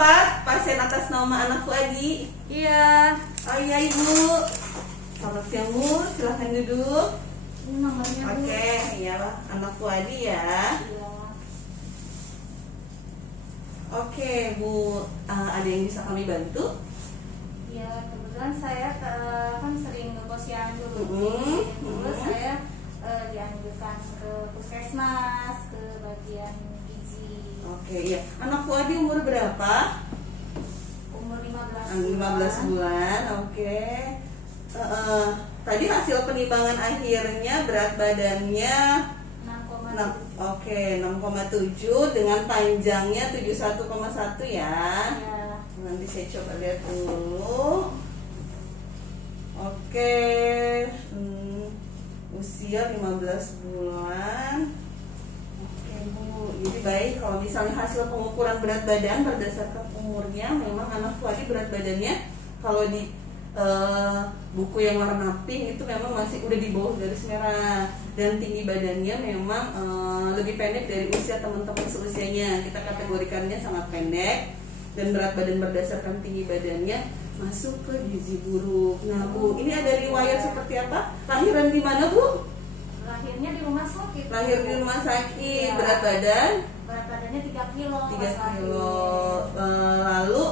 4 pasien atas nama anak Fuadi. Iya. Oh iya Ibu. Selamat siang Bu, silahkan duduk. Ini nomornya Bu. Oke, iyalah anak Fuadi ya. Iya. Oke Bu, ada yang bisa kami bantu? Iya, kebetulan saya kan sering ke posyandu dulu. Terus Mhm. saya dianjurkan ke puskesmas, ke bagian gizi. Oke, iya. Anak Fuadi umur berapa? Umur 15 15 bulan. Oke. Tadi hasil penimbangan akhirnya berat badannya 6,7. Oke, 6,7 dengan panjangnya 71,1 ya. Iya. Nanti saya coba lihat dulu. Oke, usia 15 bulan. Oke Bu, jadi baik kalau misalnya hasil pengukuran berat badan berdasarkan umurnya, memang anak Fuadi berat badannya kalau di buku yang warna pink itu memang masih udah di bawah garis merah, dan tinggi badannya memang lebih pendek dari usia teman-teman seusianya. Kita kategorikannya sangat pendek, dan berat badan berdasarkan tinggi badannya masuk ke gizi buruk. Nah Bu, ini ada riwayat seperti apa? Lahiran di mana Bu? Lahirnya di rumah sakit. Lahir di rumah sakit. Iya. Berat badan? Berat badannya 3 kilo. 3 pas kilo. Lalu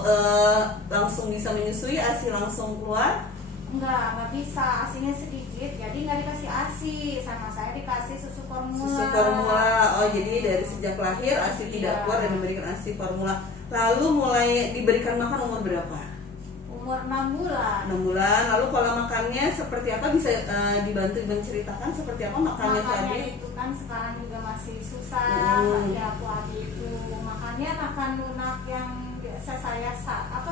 langsung bisa menyusui, ASI langsung keluar? Enggak bisa, asinya sedikit, jadi nggak dikasih asi. Sama saya dikasih susu formula. Susu formula. Oh, jadi dari sejak lahir ASI tidak Iya. keluar dan memberikan ASI formula. Lalu mulai diberikan makan umur berapa? Umur 6 bulan. 6 bulan. Lalu pola makannya seperti apa? Bisa dibantu menceritakan seperti apa makannya Makannya Fuadi? itu kan sekarang juga masih susah. Hmm. Ya Fuadi itu makannya makan lunak yang biasa saya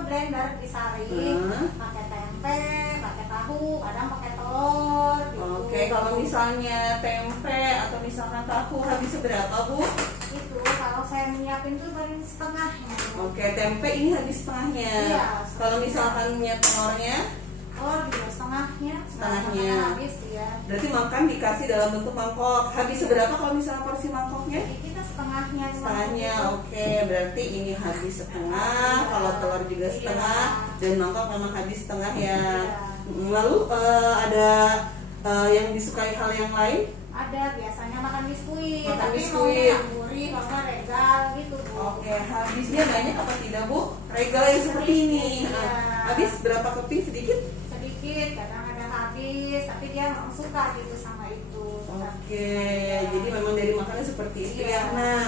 blender disaring, pakai tempe, pakai tahu, kadang pakai telur. Gitu. Oke, kalau misalnya tempe atau misalkan tahu habis seberapa Bu? Itu kalau saya nyiapin tuh paling setengahnya. Oke, tempe ini habis setengahnya. Iya. Kalau misalkan telurnya, Telur juga setengahnya. Setengahnya. Habis ya. berarti makan dikasih dalam bentuk mangkok. Habis seberapa kalau misalnya porsi mangkoknya? Jadi kita setengahnya. Setengahnya. Oke, berarti ini habis setengah. Kalau telur juga setengah, dan mangkok memang habis setengah ya. Lalu ada yang disukai hal yang lain? Ada, biasanya makan biskuit. Makan tapi biskuit. maunya yang gurih, kalau nggak regal gitu Bu. Oke, habisnya banyak apa tidak Bu? Regal yang seperti ini. Iya. Habis berapa keping? Sedikit? Sedikit, kadang ada habis, tapi dia memang suka gitu sama itu. Oke, jadi memang dari makannya seperti itu Iya. ya. Nah,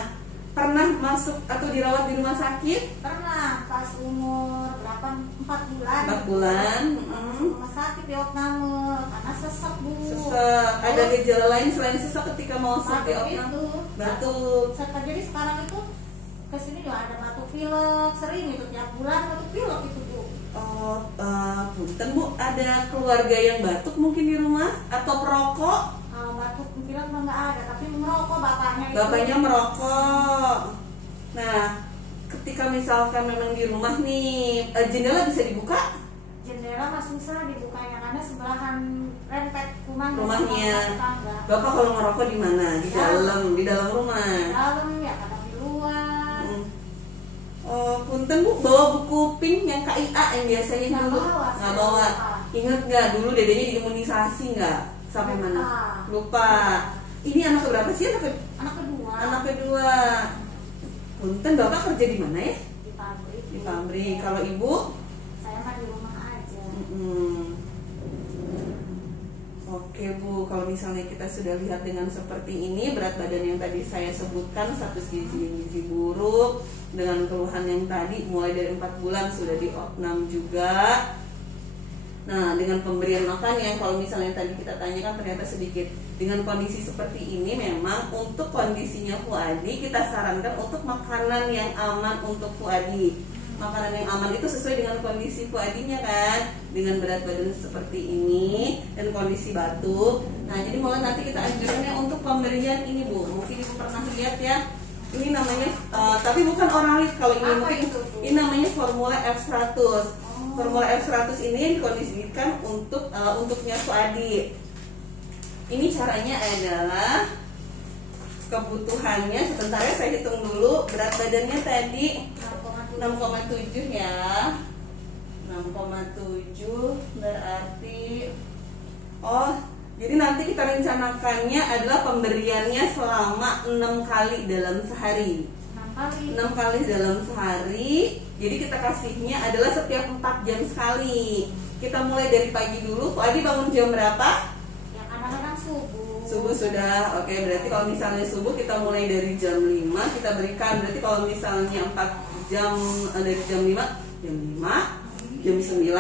pernah masuk atau dirawat di rumah sakit? Pernah pas umur berapa? 4 bulan. 4 bulan. Masuk rumah sakit di opname karena sesek Bu. Sesek. Ada gejala lain selain sesek ketika mau masuk di Batuk opname? itu. Batuk. Jadi sekarang itu kesini juga ada batuk pilek, sering itu tiap bulan batuk pilek itu Bu. Oh, punten Bu, ada keluarga yang batuk mungkin di rumah atau perokok? Kalau batuk pilek mah nggak ada, tapi merokok bapaknya itu. Bapaknya merokok. Nah, ketika misalkan memang di rumah nih, jendela bisa dibuka? Jendela mah susah dibukanya karena sebelahan rempet Rumahnya. tetangga. Bapak kalau ngerokok di mana? Di dalam rumah. Di dalam ya kadang di luar. Oh, punten Bu, bawa buku pink yang KIA yang biasanya Nggak dulu. bawa, Nggak saya bawa. lupa. Ingat nggak dulu dedenya diimunisasi nggak? Sampai Lupa. mana? Lupa. Ini anak keberapa sih? Anak kedua Anak kedua. Punten, Bapak kerja di mana ya? di pabrik. Di pabrik. Kalau Ibu? Saya mah di rumah aja. Oke Bu, kalau misalnya kita sudah lihat dengan seperti ini, berat badan yang tadi saya sebutkan, status gizi buruk, dengan keluhan yang tadi mulai dari 4 bulan sudah di opnam juga. Nah, dengan pemberian makan yang kalau misalnya tadi kita tanyakan ternyata sedikit. Dengan kondisi seperti ini memang untuk kondisinya Fuadi kita sarankan untuk makanan yang aman untuk Fuadi. Makanan yang aman itu sesuai dengan kondisi Fuadinya kan, dengan berat badan seperti ini dan kondisi batuk. Nah, jadi mulai nanti kita anjurkannya untuk pemberian ini Bu. Mungkin Ibu pernah lihat ya. Ini namanya, tapi bukan oralit kalau ini. Apa mungkin itu, Bu? ini namanya formula F100. Formula F100 ini yang dikondisikan untuknya Fuadi. Ini caranya adalah kebutuhannya, sebentar ya saya hitung dulu. Berat badannya tadi 6,7. 6,7 ya. 6,7 berarti jadi nanti kita rencanakannya adalah pemberiannya selama 6 kali dalam sehari. 6 kali dalam sehari. Jadi kita kasihnya adalah setiap 4 jam sekali. Kita mulai dari pagi dulu. Adi bangun jam berapa? Ya kadang-kadang subuh. Subuh sudah. Oke, berarti kalau misalnya subuh kita mulai dari jam 5 kita berikan. Berarti kalau misalnya 4 jam dari jam 5, jam 5, jam 9,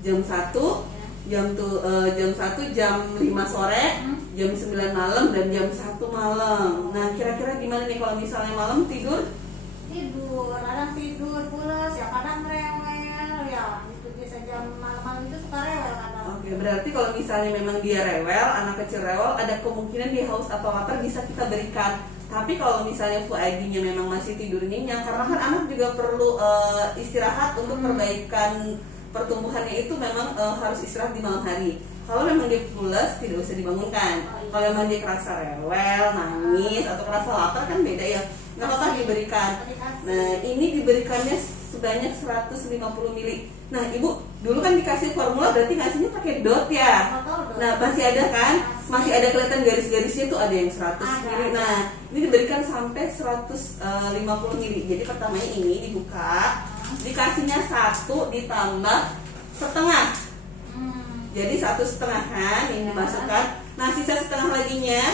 jam 1, jam 1, jam 5 sore, jam 9 malam, dan jam 1 malam. Nah, kira-kira gimana nih kalau misalnya malam tidur? Kadang tidur pulas, ya kadang rewel, ya itu bisa jam malam-malam itu suka rewel kadang. Oke, berarti kalau misalnya memang dia rewel, anak kecil rewel, ada kemungkinan dia haus atau lapar bisa kita berikan. Tapi kalau misalnya Fuadinya memang masih tidur nyenyak, karena kan anak juga perlu istirahat untuk perbaikan pertumbuhannya, itu memang harus istirahat di malam hari. Kalau memang dia pulas tidak usah dibangunkan. Kalau memang dia kerasa rewel, nangis atau kerasa lapar kan beda ya. Nggak apa-apa diberikan. Nah, ini diberikannya sebanyak 150 ml. Nah, Ibu dulu kan dikasih formula berarti ngasihnya pakai dot ya. Nah, masih ada kan? Masih ada kelihatan garis-garisnya tuh, ada yang 100 ml. Nah, ini diberikan sampai 150 ml. Jadi pertamanya ini dibuka, dikasihnya 1 ditambah setengah. Jadi 1 setengahan ini dimasukkan. Nah, sisa setengah laginya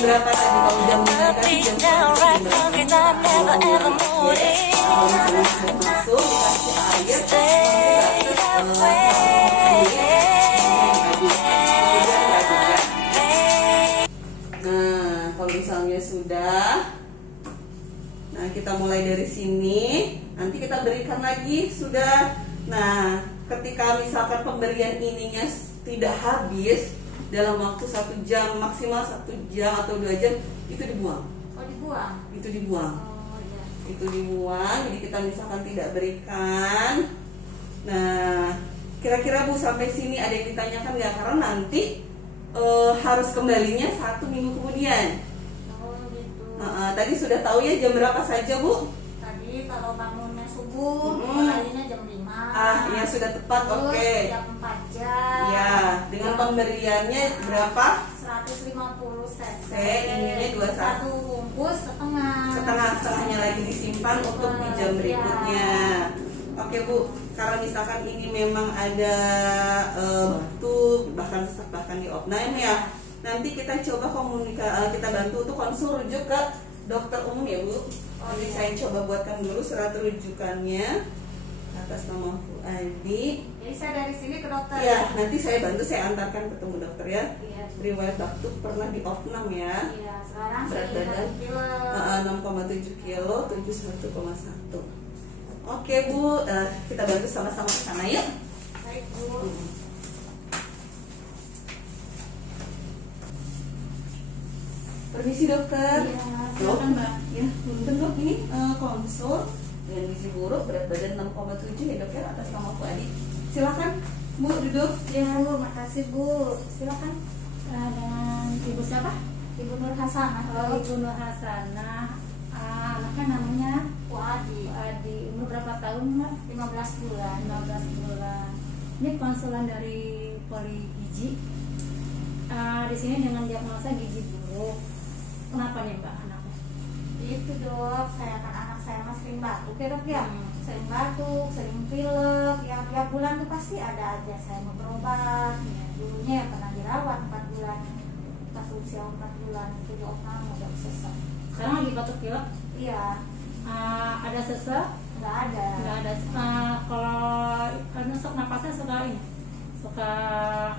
berapa tadi kalau jam dikasih jam masuk dikasih air. Nah, kalau misalnya sudah, nah kita mulai dari sini, nanti kita berikan lagi sudah. Nah, ketika misalkan pemberian ininya tidak habis dalam waktu 1 jam, maksimal 1 jam atau 2 jam, itu dibuang. Itu dibuang. Iya. Itu dibuang. Jadi kita misalkan tidak berikan. Nah, kira-kira Bu sampai sini ada yang ditanyakan nggak? Karena nanti harus kembalinya 1 minggu kemudian. Gitu. Tadi sudah tahu ya jam berapa saja Bu? Tadi kalau bangunnya subuh, kembalinya jam 5. Ya sudah tepat. Oke. Jam 4 jam. Ya, dengan pemberiannya berapa? 150 cc. Ininya 1 bungkus setengah. Setengahnya lagi disimpan untuk di jam berikutnya. Oke Bu, karena misalkan ini memang ada batuk, bahkan sesak, bahkan di opname ya, nanti kita coba kita bantu untuk konsul rujuk ke dokter umum ya Bu. Jadi saya coba buatkan dulu surat rujukannya atas nama Fuadi. Jadi saya dari sini ke dokter. Ya, nanti saya bantu, saya antarkan ketemu dokter ya. Iya. Riwayat batuk, pernah di opnam ya. Iya, sekarang Berat badan 6,7 kilo, 71,1. Oke Bu, kita bantu sama-sama ke sana yuk. Baik Bu. Permisi dokter. Iya, Dok, silakan, Mbak. ya, punten dok, ini konsul dengan gizi buruk, berat badan 6,7 ya dok ya, atas nama Bu Adi. Silakan Bu duduk. Ya Bu, makasih Bu. Silakan. Dan ibu siapa? Ibu Nur Hasanah. Ibu Nur Hasanah. Anaknya namanya Fuadi. Adi. Umur berapa tahun Mbak? 15 bulan. 15 bulan. Ini konsulan dari Poli Gizi. Di sini dengan diagnosa gizi buruk. Kenapa nih Mbak anaknya? Itu dok, anak saya mah sering batuk ya dok ya. Sering batuk, sering pilek. Ya tiap bulan tuh pasti ada aja saya mau berobat. Ya, dulunya ya pernah dirawat 4 bulan. Pas usia 4 bulan itu di opname udah sesek. Sekarang lagi batuk pilek? Iya. Ada sesek? Nggak ada. Nggak ada. Kalau sesak napasnya suka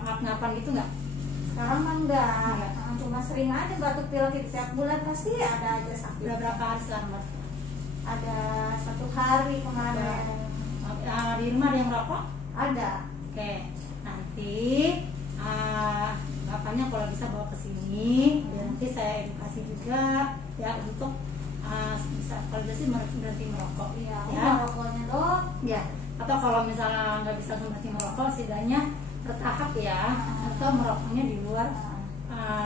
ngap-ngapan gitu nggak? Sekarang mah enggak. Cuma sering aja batuk pilek tiap bulan pasti ada aja sakit. Udah berapa hari selamat? Ada 1 hari kemarin. Di rumah ada yang merokok? Ada. Oke, nanti bapaknya kalau bisa bawa ke sini, nanti saya edukasi juga ya untuk bisa kalau bisa sih berhenti merokok. Iya. Ya. Merokoknya dok. Ya. Atau kalau misalnya nggak bisa berhenti merokok, setidaknya bertahap ya, atau merokoknya di luar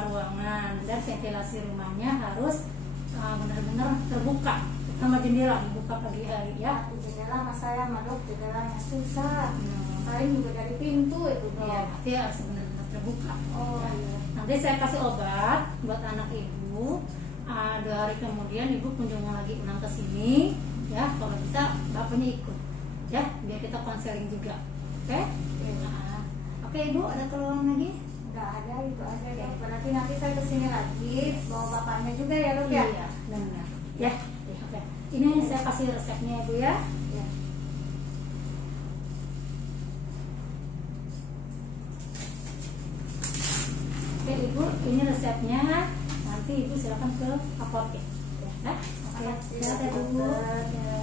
ruangan, dan ventilasi rumahnya harus benar-benar terbuka, sama jendela dibuka pagi hari ya. Jendela mas saya madok jendelanya susah, paling juga dari pintu itu dok. Iya, berarti harus benar-benar terbuka. Oh Ya. iya. Nanti saya kasih obat buat anak ibu. 2 hari kemudian ibu kunjungan lagi ulang ke sini, ya. Kalau bisa bapaknya ikut, ya, biar kita konseling juga, oke? Nah, oke ibu, ada keluhan lagi? Nggak ada, itu aja dok. Berarti nanti saya kesini lagi bawa bapaknya juga ya dok ya. Iya, benar. Ya, oke. Ini saya kasih resepnya ibu ya. Ya. Oke ibu, ini resepnya. Nanti ibu silakan ke apotek. Ya, oke. Makasih, Ya, dokter. ya.